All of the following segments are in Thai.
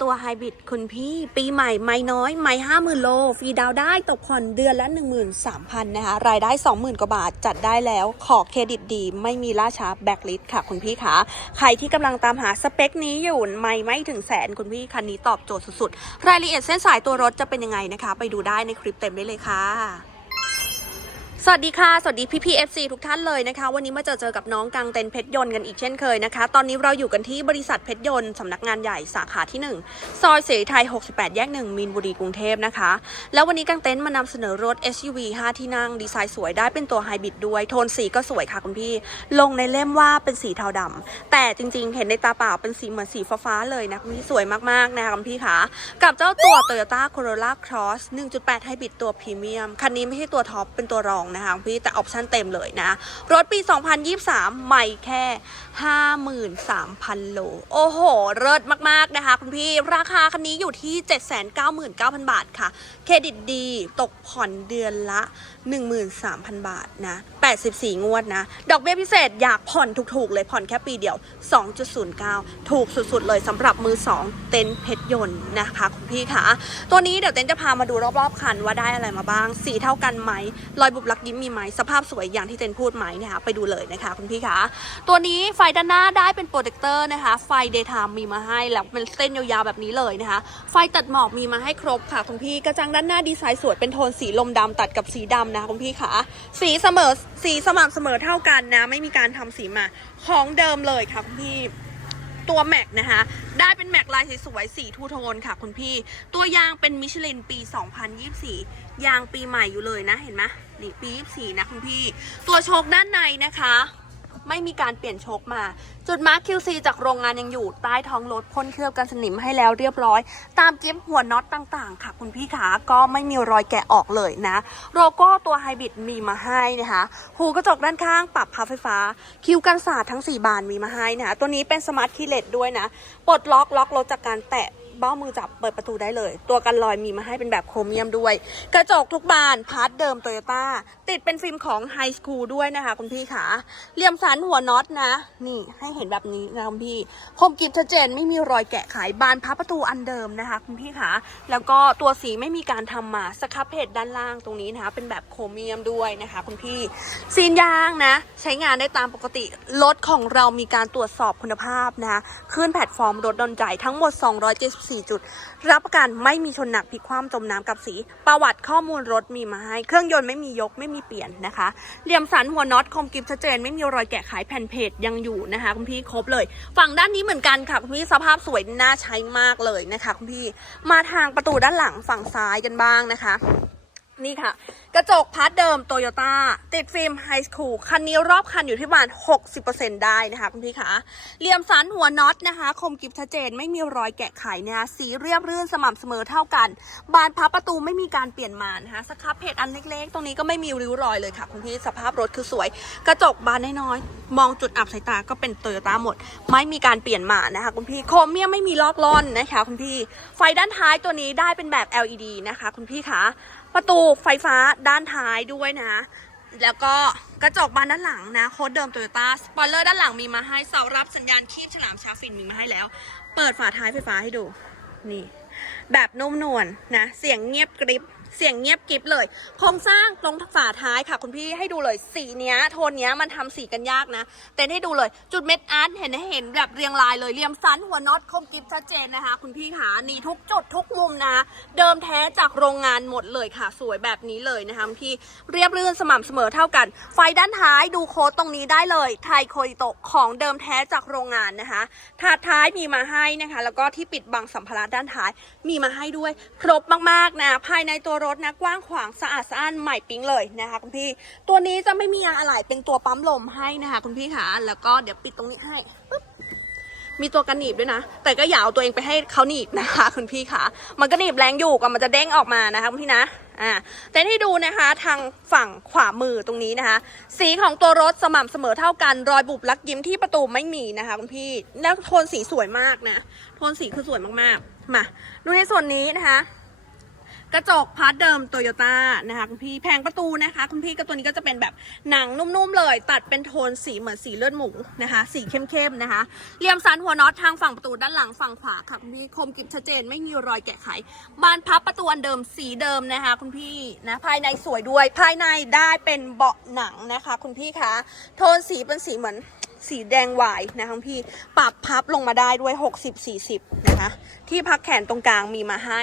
ตัวไฮบริดคุณพี่ปีใหม่ไม่น้อย ไม่ห้าหมื่นโล ฟรีดาวได้ตกผ่อนเดือนละ 13,000 นะคะ รายได้ 20,000 กว่าบาทจัดได้แล้วขอเครดิตดี ไม่มีล่าช้าแบ็กลิสค่ะคุณพี่คะใครที่กำลังตามหาสเปคนี้อยู่ไม่ไม่ถึงแสนคุณพี่คันนี้ตอบโจทย์สุดๆ รายละเอียดเส้นสายตัวรถจะเป็นยังไงนะคะ ไปดูได้ในคลิปเต็มได้เลยค่ะ สวัสดีค่ะ สวัสดีพี่พีเอฟซีทุกท่านเลยนะคะ วันนี้มาเจอเจอกับน้องกังเต็นเพชรยนต์กันอีกเช่นเคยนะคะ ตอนนี้เราอยู่กันที่บริษัทเพชรยนต์สำนักงานใหญ่สาขาที่ 1 ซอยเสรีไทย 68 แยก 1 มีนบุรีกรุงเทพนะคะ แล้ววันนี้กังเต็นมานำเสนอรถ SUV 5 ที่นั่ง ดีไซน์สวยได้เป็นตัวไฮบริดด้วย โทนสีก็สวยค่ะคุณพี่ ลงในเล่มว่าเป็นสีเทาดำแต่จริงๆ เห็นในตาเปล่าเป็นสีเหมือนสีฟ้าๆเลยนะคุณพี่สวยมากๆนะคะคุณพี่คะกับเจ้าตัว Toyota Corolla Cross 1.8ไฮบริดตัวพรีเมียมคันนี้ไม่ใช่ตัวท็อปเป็นตัวรองนะคะ พี่แต่ออปชั่นเต็มเลยนะ รถปี 2023 ใหม่แค่ 53,000 โล โอ้โห เลิศมาก ๆ นะคะ คุณพี่ราคาคันนี้อยู่ที่ 799,000 บาทค่ะ เครดิตดีตกผ่อนเดือนละ 13,000 บาทนะ 84 งวดนะ ดอกเบี้ยพิเศษอยากผ่อนถูก ๆ เลยผ่อนแค่ปีเดียว 2.09 ถูกสุด ๆ เลยสำหรับมือ 2 เต็นท์เพชรยนต์นะคะคุณพี่คะตัวนี้เดี๋ยวเต็นท์จะพามาดูรอบ ๆ คันว่าได้อะไรมาบ้าง สีเท่ากันไหมรอยบุบลักยิ้มมีไหมสภาพสวยอย่างที่เต็นพูดไหมนะคะไปดูเลยนะคะคุณพี่คะตัวนี้ไฟด้านหน้าได้เป็นโปรเจคเตอร์นะคะ ไฟเดย์ไทม์มีมาให้แล้วเป็นเส้นยาวๆแบบนี้เลยนะคะ ไฟตัดหมอกมีมาให้ครบค่ะคุณพี่กระจังด้านหน้าดีไซน์สวยเป็นโทนสีลมดำตัดกับสีดำนะคะคุณพี่คะสีเสมอสีสม่ำเสมอเท่ากันนะ ไม่มีการทำสีมาของเดิมเลยค่ะคุณพี่ ตัวแม็กนะคะ ได้เป็นแม็กลายสวยๆสีทูโทนค่ะคุณพี่ ตัวยางเป็นมิชลินปี 2024 ยางปีใหม่อยู่เลยนะเห็นไหมนี่ปี 24 นะคุณพี่ ตัวโชคด้านในนะคะ ไม่มีการเปลี่ยนโชคมา จุดมาร์ค QC จากโรงงานยังอยู่ใต้ท้องรถพ่นเคลือบกันสนิมให้แล้วเรียบร้อย ตามกิฟหัวน็อตต่างๆ ค่ะ คุณพี่ขาก็ไม่มีรอยแกะออกเลยนะ โลโก้ตัวไฮบริดมีมาให้นะคะ หูกระจกด้านข้างปรับพับไฟฟ้า คิวกันศาสตร์ทั้ง 4 บานมีมาให้นะคะตัวนี้เป็นสมาร์ทคีย์เลสด้วยนะปลดล็อกล็อกรถจากการแตะ เบ้ามือจับเปิดประตูได้เลย ตัวกันลอยมีมาให้เป็นแบบโครเมียมด้วย กระจกทุกบานพาร์ทเดิมโตโยต้าติดเป็นฟิล์มของไฮสคูลด้วยนะคะคุณพี่ขาเหลี่ยมสันหัวน็อตนะ นี่ให้เห็นแบบนี้นะคุณพี่คมกริบชัดเจนไม่มีรอยแกะไขบานพับประตูอันเดิมนะคะคุณพี่ขาแล้วก็ตัวสีไม่มีการทำมาสครับเพจด้านล่างตรงนี้นะคะเป็นแบบโครเมียมด้วยนะคะคุณพี่ซีนยางนะ ใช้งานได้ตามปกติรถของเรามีการตรวจสอบคุณภาพนะคะขึ้นแพลตฟอร์มรถดนใจทั้งหมด 2 7 4 จุด รับประกันไม่มีชนหนักพลิกคว่ำจมน้ำกับสี ประวัติข้อมูลรถมีมาให้ เครื่องยนต์ไม่มียกไม่มีเปลี่ยนนะคะ เหลี่ยมสันหัวน็อตคมกริบชัดเจน ไม่มีรอยแกะขายแผ่นเพจยังอยู่นะคะคุณพี่ครบเลย ฝั่งด้านนี้เหมือนกันค่ะคุณพี่สภาพสวยน่าใช้มากเลยนะคะคุณพี่ มาทางประตูด้านหลังฝั่งซ้ายกันบ้างนะคะ นี่ค่ะ กระจกพาร์ทเดิมโตโยต้าติดฟิล์มไฮสคูลคันนี้รอบคันอยู่ที่ประมาณ 60%ได้นะคะคุณพี่คะเหลี่ยมสันหัวน็อตนะคะ คมกริบชัดเจนไม่มีรอยแกะไขนะคะสีเรียบรื่นสม่ำเสมอเท่ากัน บานพับประตูไม่มีการเปลี่ยนมานะคะสครับเพจอันเล็กๆ ตรงนี้ก็ไม่มีริ้วรอยเลยค่ะคุณพี่สภาพรถคือสวย กระจกบานน้อยๆมองจุดอับสายตาก็เป็นโตโยต้าหมด ไม่มีการเปลี่ยนมานะคะคุณพี่โครเมียมไม่มีลอกล่อนนะคะคุณพี่ ไฟด้านท้ายตัวนี้ได้เป็นแบบ LED นะคะคุณพี่คะประตูไฟฟ้าด้านท้ายด้วยนะ แล้วก็กระจกบานด้านหลังนะ โค้ดเดิมโตโยต้าสปอยเลอร์ด้านหลังมีมาให้เสารับสัญญาณคีบฉลามชาฟินมีมาให้แล้ว เปิดฝาท้ายไฟฟ้าให้ดู นี่ แบบนุ่มนวลนะเสียงเงียบกริบ เสียงเงียบกริบเลย โครงสร้างตรงฝาท้ายค่ะ คุณพี่ให้ดูเลยสีเนี้ยโทนเนี้ยมันทำสีกันยากนะ แต่ให้ดูเลยจุดเม็ดอาร์ตเห็นให้เห็นแบบเรียงรายเลยเรียมสันหัวน็อตคมกริบชัดเจนนะคะ คุณพี่ขานี่ทุกจุดทุกมุมนะ เดิมแท้จากโรงงานหมดเลยค่ะ สวยแบบนี้เลยนะคะคุณพี่เรียบรื่นสม่ำเสมอเท่ากัน ไฟด้านท้ายดูโค้ดตรงนี้ได้เลยไทยโคดิโตะของเดิมแท้จากโรงงานนะคะถาดท้ายมีมาให้นะคะ แล้วก็ที่ปิดบังสัมภาระด้านท้ายมีมาให้ด้วย ครบมากๆนะภายในตัวรถนะกว้างขวางสะอาดสะอ้านใหม่ปิ๊งเลยนะคะคุณพี่ ตัวนี้จะไม่มียางอะไหล่เป็นตัวปั๊มลมให้นะคะคุณพี่ค่ะแล้วก็เดี๋ยวปิดตรงนี้ให้มีตัวกันหนีบด้วยนะ แต่ก็อย่าเอาตัวเองไปให้เขาหนีบนะคะคุณพี่คะมันก็หนีบแรงอยู่กว่ามันจะเด้งออกมานะคะคุณพี่นะ อ่า แต่ให้ดูนะคะทางฝั่งขวามือตรงนี้นะคะ สีของตัวรถสม่ำเสมอเท่ากัน รอยบุบลักยิ้มที่ประตูไม่มีนะคะคุณพี่ แล้วโทนสีสวยมากนะ โทนสีคือสวยมากๆ มา ดูในส่วนนี้นะคะ กระจกพาร์ทเดิมโตโยต้านะคะคุณพี่แผงประตูนะคะ คุณพี่ก็ตัวนี้ก็จะเป็นแบบหนังนุ่มๆเลย ตัดเป็นโทนสีเหมือนสีเลือดหมูนะคะ สีเข้มๆนะคะเหลี่ยมสันหัวน็อตทางฝั่งประตูด้านหลังฝั่งขวาค่ะคุณพี่คมกริบชัดเจนไม่มีรอยแกะไขบานพับประตูอันเดิมสีเดิมนะคะคุณพี่นะภายในสวยด้วย ภายในได้เป็นเบาะหนังนะคะ คุณพี่คะโทนสีเป็นสีเหมือน สีแดงวายนะคะคุณพี่ ปรับพับลงมาได้ด้วย 60-40 นะคะ ที่พักแขนตรงกลางมีมาให้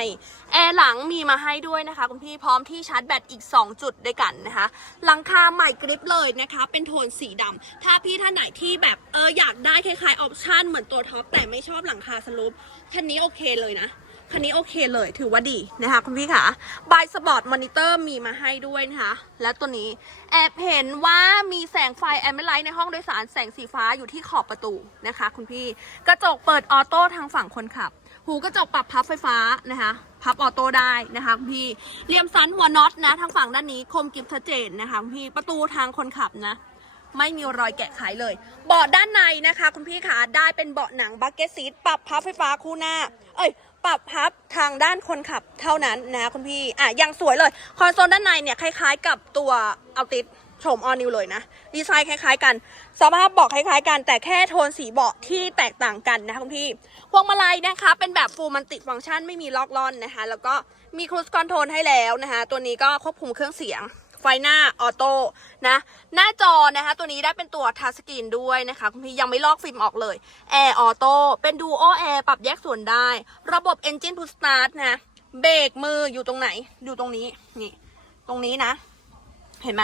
แอร์หลังมีมาให้ด้วยนะคะคุณพี่พร้อมที่ชาร์จแบตอีก 2 จุดด้วยกันนะคะ หลังคาใหม่กริปเลยนะคะ เป็นโทนสีดำถ้าพี่ท่านไหนที่แบบเอออยากได้คล้ายๆออปชั่นเหมือนตัวท็อปแต่ไม่ชอบหลังคาสลูปคันนี้โอเคเลยนะ คันนี้โอเคเลยถือว่าดีนะคะคุณพี่ค่ะบายสปอร์ตมอนิเตอร์มีมาให้ด้วยนะคะ และตัวนี้แอบเห็นว่ามีแสงไฟแอมเบไลท์ในห้องโดยสารแสงสีฟ้าอยู่ที่ขอบประตูนะคะ คุณพี่กระจกเปิดออโต้ทางฝั่งคนขับ หูกระจกปรับพับไฟฟ้านะคะพับออโต้ได้นะคะคุณพี่เหลี่ยมสันหัวน็อตนะทางฝั่งด้านนี้คมกริบชัดเจนนะคะคุณพี่ประตูทางคนขับนะไม่มีรอยแกะไขเลย เบาะด้านในนะคะ คุณพี่ขาได้เป็นเบาะหนังบักเก็ตซีทปรับพับไฟฟ้าคู่หน้า เอ้ย ปรับพับทางด้านคนขับเท่านั้นนะคุณพี่ อะยังสวยเลย คอนโซลด้านในเนี่ยคล้ายๆ กับตัวเอาติดโฉมออนิวเลยนะ ดีไซน์คล้าย ๆ กัน สภาพเบาะคล้าย ๆ กัน แต่แค่โทนสีเบาะที่แตกต่างกันนะคะคุณพี่ พวงมาลัยนะคะ เป็นแบบฟูลมันติฟังก์ชันไม่มีล็อกลอนนะคะ แล้วก็มีครู e คอนโทรลให้แล้วนะคะ ตัวนี้ก็ควบคุมเครื่องเสียง ไฟหน้าออโต้นะ หน้าจอนะคะตัวนี้ได้เป็นตัวทัชสกรีนด้วยนะคะ คุณพี่ยังไม่ลอกฟิล์มออกเลยแอร์ออโต้เป็นดูโอแอร์ปรับแยกส่วนได้ ระบบ Engine to Start นะเบรกมืออยู่ตรงไหน อยู่ตรงนี้นี่ ตรงนี้นะ เห็นไหม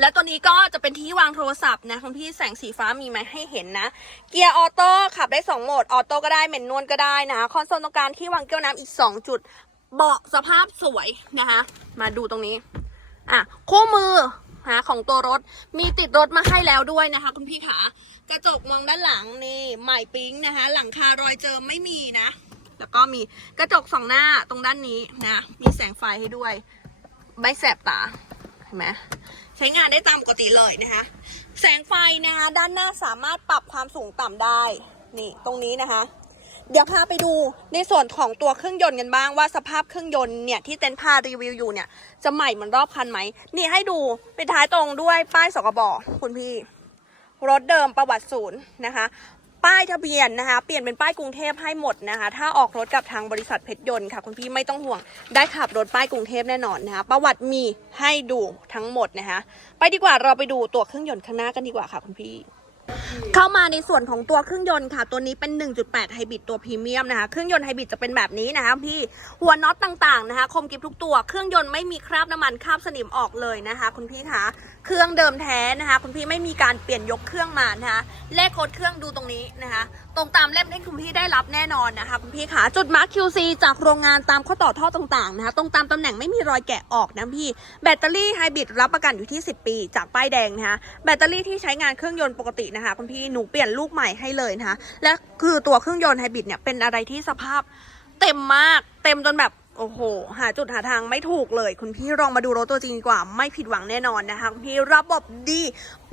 แล้วตัวนี้ก็จะเป็นที่วางโทรศัพท์นะคุณพี่แสงสีฟ้ามีไหมให้เห็นนะ เกียร์ออโต้ขับได้ 2 โหมด ออโต้ก็ได้เมนนวลก็ได้นะคอนโซลตรงกลางที่วางแก้วน้ำอีก 2 จุด เบาะสภาพสวยนะคะ มาดูตรงนี้ อะคู่มือหาของตัวรถมีติดรถมาให้แล้วด้วยนะคะ คุณพี่ขากระจกมองด้านหลังนี่ใหม่ปิ๊งนะคะ หลังคารอยเจิมไม่มีนะ แล้วก็มีกระจกสองหน้าตรงด้านนี้นะ มีแสงไฟให้ด้วยไม่แสบตาเห็นไหมใช้งานได้ตามปกติเลยนะคะ แสงไฟนะคะด้านหน้าสามารถปรับความสูงต่ำได้ นี่ตรงนี้นะคะ เดี๋ยวพาไปดูในส่วนของตัวเครื่องยนต์กันบ้างว่าสภาพเครื่องยนต์เนี่ยที่เต็นพารีวิวอยู่เนี่ย จะใหม่เหมือนรอบคันไหมนี่ให้ดูเป็นท้ายตรงด้วยป้ายสกบคุณพี่ รถเดิมประวัติศูนย์นะคะ ป้ายทะเบียนนะคะ เปลี่ยนเป็นป้ายกรุงเทพให้หมดนะคะ ถ้าออกรถกับทางบริษัทเพชรยนต์ค่ะ คุณพี่ไม่ต้องห่วงได้ขับรถป้ายกรุงเทพแน่นอนนะคะ ประวัติมีให้ดูทั้งหมดนะคะ ไปดีกว่าเราไปดูตัวเครื่องยนต์ข้างหน้ากันดีกว่าค่ะคุณพี่ เข้ามาในส่วนของตัวเครื่องยนต์ค่ะ ตัวนี้เป็น 1.8 ไฮบริดตัวพรีเมียมนะคะ เครื่องยนต์ไฮบริดจะเป็นแบบนี้นะคะพี่ หัวน็อตต่างๆนะคะ คมกริบทุกตัว เครื่องยนต์ไม่มีคราบน้ำมันคราบสนิมออกเลยนะคะ คุณพี่คะ เครื่องเดิมแท้นะคะ คุณพี่ไม่มีการเปลี่ยนยกเครื่องมานะคะ เลขโค้ดเครื่องดูตรงนี้นะคะ ตรงตามเล่มที่คุณพี่ได้รับแน่นอนนะคะคุณพี่คะจุดมาร์ค QC จากโรงงานตามข้อต่อท่อต่างๆนะคะตรงตามตำแหน่งไม่มีรอยแกะออกนะพี่แบตเตอรี่ไฮบริดรับประกันอยู่ที่ 10 ปี จากป้ายแดงนะคะแบตเตอรี่ที่ใช้งานเครื่องยนต์ปกตินะคะคุณพี่หนูเปลี่ยนลูกใหม่ให้เลยนะคะและคือตัวเครื่องยนต์ไฮบริดเนี่ยเป็นอะไรที่สภาพเต็มมากเต็มจนแบบ โอ้โห หาจุดหาทางไม่ถูกเลย คุณพี่ลองมาดูรถตัวจริงดีกว่า ไม่ผิดหวังแน่นอนนะคะ คุณพี่ระบบดี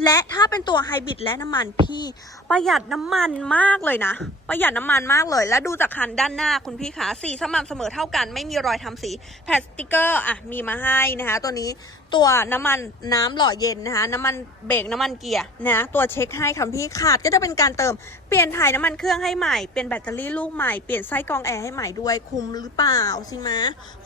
และถ้าเป็นตัวไฮบริดและน้ำมันพี่ประหยัดน้ำมันมากเลยนะ ประหยัดน้ำมันมากเลย และดูจากคันด้านหน้าคุณพี่ขาสีสม่ำเสมอเท่ากัน ไม่มีรอยทำสี แผ่นสติกเกอร์อะมีมาให้นะคะ ตัวนี้ ตัวน้ำมันน้ำหล่อเย็นนะคะน้ำมันเบรกน้ำมันเกียร์นะตัวเช็คให้ค่ะคุณพี่ขาดก็จะเป็นการเติมเปลี่ยนถ่ายน้ำมันเครื่องให้ใหม่เปลี่ยนแบตเตอรี่ลูกใหม่เปลี่ยนไส้กรองแอร์ให้ใหม่ด้วยคุ้มหรือเปล่าสิม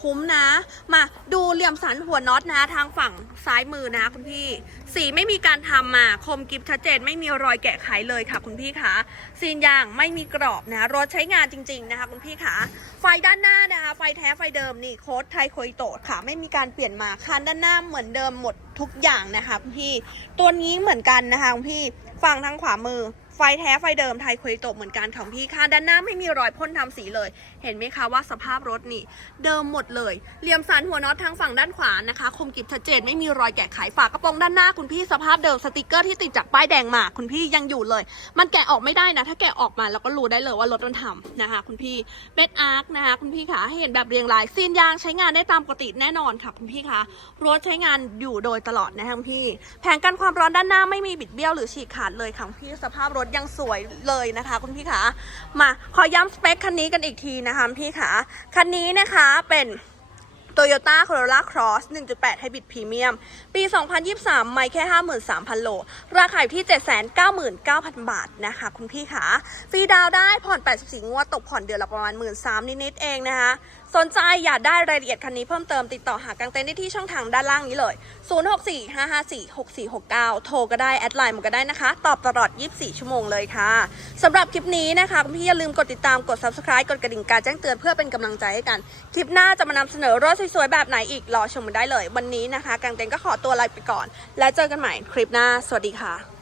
คุ้มนะ มาดูเหลี่ยมสันหัวน็อตนะทางฝั่งซ้ายมือนะคุณพี่ สีไม่มีการทำมาคมกริบชัดเจน ไม่มีรอยแกะไขเลยค่ะคุณพี่คะซีนยางไม่มีกรอบนะรถใช้งานจริง ๆนะคะคุณพี่คะไฟด้านหน้านะคะไฟแท้ไฟเดิมนี่โค้ดไทยโคยโตะค่ะ ไม่มีการเปลี่ยนมาคันด้านหน้าเหมือนเดิมหมดทุกอย่างนะคะคุณพี่ ตัวนี้เหมือนกันนะคะคุณพี่ ฝั่งทางขวามือ ไฟแท้ไฟเดิมไทยโคยโตะเหมือนกันของพี่ค่ะ ด้านหน้าไม่มีรอยพ่นทำสีเลย เห็นไหมคะว่าสภาพรถนี่ เดิมหมดเลยเหลี่ยมสันหัวน็อตทางฝั่งด้านขวานะคะ คมกริบชัดเจนไม่มีรอยแกะไขฝากระโปรงด้านหน้าคุณพี่สภาพเดิมสติกเกอร์ที่ติดจากป้ายแดงมาคุณพี่ยังอยู่เลย มันแกะออกไม่ได้นะ ถ้าแกะออกมาเราก็รู้ได้เลยว่ารถมันทำนะคะ คุณพี่เบดอาร์คนะคะคุณพี่คะเห็นแบบเรียงรายซีนยางใช้งานได้ตามปกติแน่นอนค่ะคุณพี่คะรถใช้งานอยู่โดยตลอดนะคะคุณพี่ แผงกันความร้อนด้านหน้าไม่มีบิดเบี้ยวหรือฉีกขาดเลยค่ะคุณพี่สภาพรถยังสวยเลยนะคะ คุณพี่คะมาขอย้ำสเปคคันนี้กันอีกทีนะคะพี่คะคันนี้นะคะเป็น Toyota Corolla Cross 1.8 Hybrid Premium ปี 2023 ไม่แค่ 53,000 โล ราคาอยู่ที่ 799,000 บาทนะคะ คุณพี่คะฟรีดาวได้ผ่อน 84 งวด ตกผ่อนเดือนละประมาณ 13,000 นิดๆเองนะคะสนใจอยากได้รายละเอียดคันนี้เพิ่มเติมติดต่อหากางเต็นท์ได้ที่ช่องทางด้านล่างนี้เลย 0645546469 โทรก็ได้ แอดไลน์มันก็ได้นะคะ ตอบตลอด 24 ชั่วโมงเลยค่ะสำหรับคลิปนี้นะคะคุณพี่อย่าลืมกดติดตามกด subscribe กดกระดิ่งการแจ้งเตือนเพื่อเป็นกำลังใจให้กัน คลิปหน้าจะมานำเสนอรถสวยๆแบบไหนอีกรอชมกันได้เลย วันนี้นะคะกางเต็นท์ก็ขอตัวลาไปก่อน แล้วเจอกันใหม่คลิปหน้า สวัสดีค่ะ